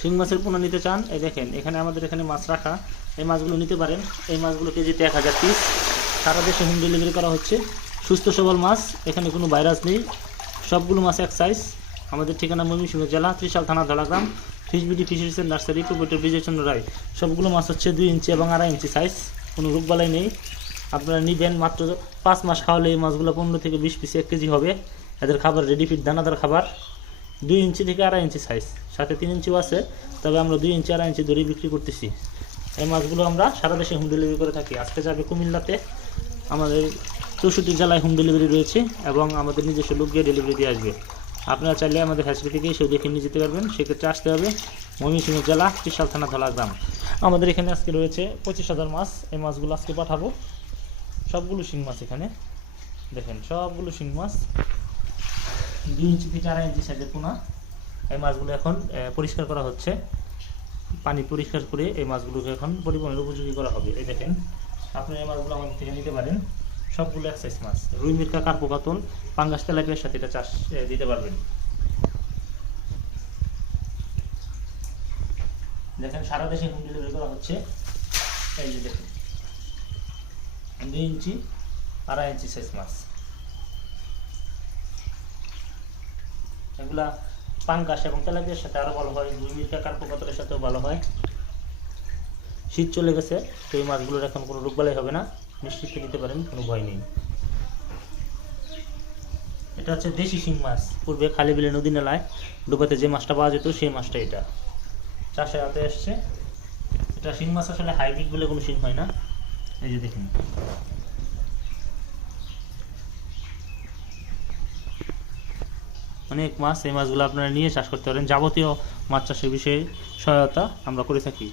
শিং মাছের পোনা নিতে চান, এই দেখেন, এখানে আমাদের এখানে মাছ রাখা। এই মাছগুলো নিতে পারেন। এই মাছগুলো কেজিতে এক হাজার পিস। সারা দেশে হোম ডেলিভারি করা হচ্ছে। সুস্থ সবল মাছ, এখানে কোনো ভাইরাস নেই। সবগুলো মাছ এক সাইজ আমাদের ঠিকানা ময়মনসিংহ জেলা, ত্রিশাল থানা ধলাগ্রাম ফিশ বিডি ফিশারিসের নার্সারি প্রোপেটর বিজয়চন্দ্র রায়। সবগুলো মাছ হচ্ছে দুই ইঞ্চি এবং আড়াই ইঞ্চি সাইজ কোনো রোগবালাই নেই। আপনারা নিবেন মাত্র পাঁচ মাস খাওয়ালে এই মাছগুলো পনেরো থেকে বিশ পিস এক কেজি হবে। এদের খাবার রেডি ফিট দানাদার খাবার। দুই ইঞ্চি থেকে আড়াই ইঞ্চি সাইজ সাথে তিন ইঞ্চিও আছে, তবে আমরা দুই ইঞ্চি, আড়াই ইঞ্চি দড়ি বিক্রি করতেছি। এই মাছগুলো আমরা সারা দেশে হোম ডেলিভারি করে থাকি। আজকে যাবে কুমিল্লাতে। আমাদের চৌষট্টি জেলায় হোম ডেলিভারি রয়েছে এবং আমাদের নিজস্ব লোক গিয়ে ডেলিভারি দিয়ে আসবে। আপনারা চাইলে আমাদের হ্যাচরি থেকে এসেও দেখে নিয়ে যেতে পারবেন। সেক্ষেত্রে আসতে হবে ময়মনসিংহ জেলা ত্রিশাল থানা ধলা গ্রাম আমাদের এখানে আজকে রয়েছে পঁচিশ হাজার মাছ। এই মাছগুলো আজকে পাঠাবো। সবগুলো শিং মাছ এখানে। দেখেন, সবগুলো শিং মাছ। দুই ইঞ্চি থেকে আড়াই ইঞ্চি সাইজের পোনা। এই মাছগুলো এখন পরিষ্কার করা হচ্ছে। পানি পরিষ্কার করে এই মাছগুলোকে এখন পরিবহনের উপযোগী করা হবে। এই দেখেন, আপনি এই মাছগুলো আমাদের থেকে নিতে পারেন। সবগুলো এক সাইজ মাছ। রুই মির্কা, কার্পো কাতল, পাঙ্গাস তেলাপিয়ার সাথে এটা চাষ দিতে পারবেন। দেখেন, সারা দেশে হোম ডেলিভারি করা হচ্ছে। এই যে দেখুন, দুই ইঞ্চি, আড়াই ইঞ্চি সাইজ মাছ। এগুলা পাঙ্গাস এবং তেলাপিয়ার সাথে আরও ভালো হয়। রুই মির্কা কার্পো কাতলের সাথেও ভালো হয়। শীত চলে গেছে, তো এই মাছগুলোর এখন কোনো রোগবালাই হবে না। নিশ্চিত নিতে পারেন, কোনো ভয় নেই। এটা হচ্ছে দেশি শিং মাছ। পূর্বে খালি বিলে নদী নালায় ডুবাতে যে মাছটা পাওয়া যেত, সেই মাছটা এটা। চাষে হাতে এসছে এটা শিং মাছ আসলে হাইব্রিড বলে কোনো শিং হয় না। এই যে দেখুন। অনেক মাছ, এই মাছগুলো আপনারা নিয়ে চাষ করতে পারেন। যাবতীয় মাছ চাষের বিষয়ে সহায়তা আমরা করে থাকি।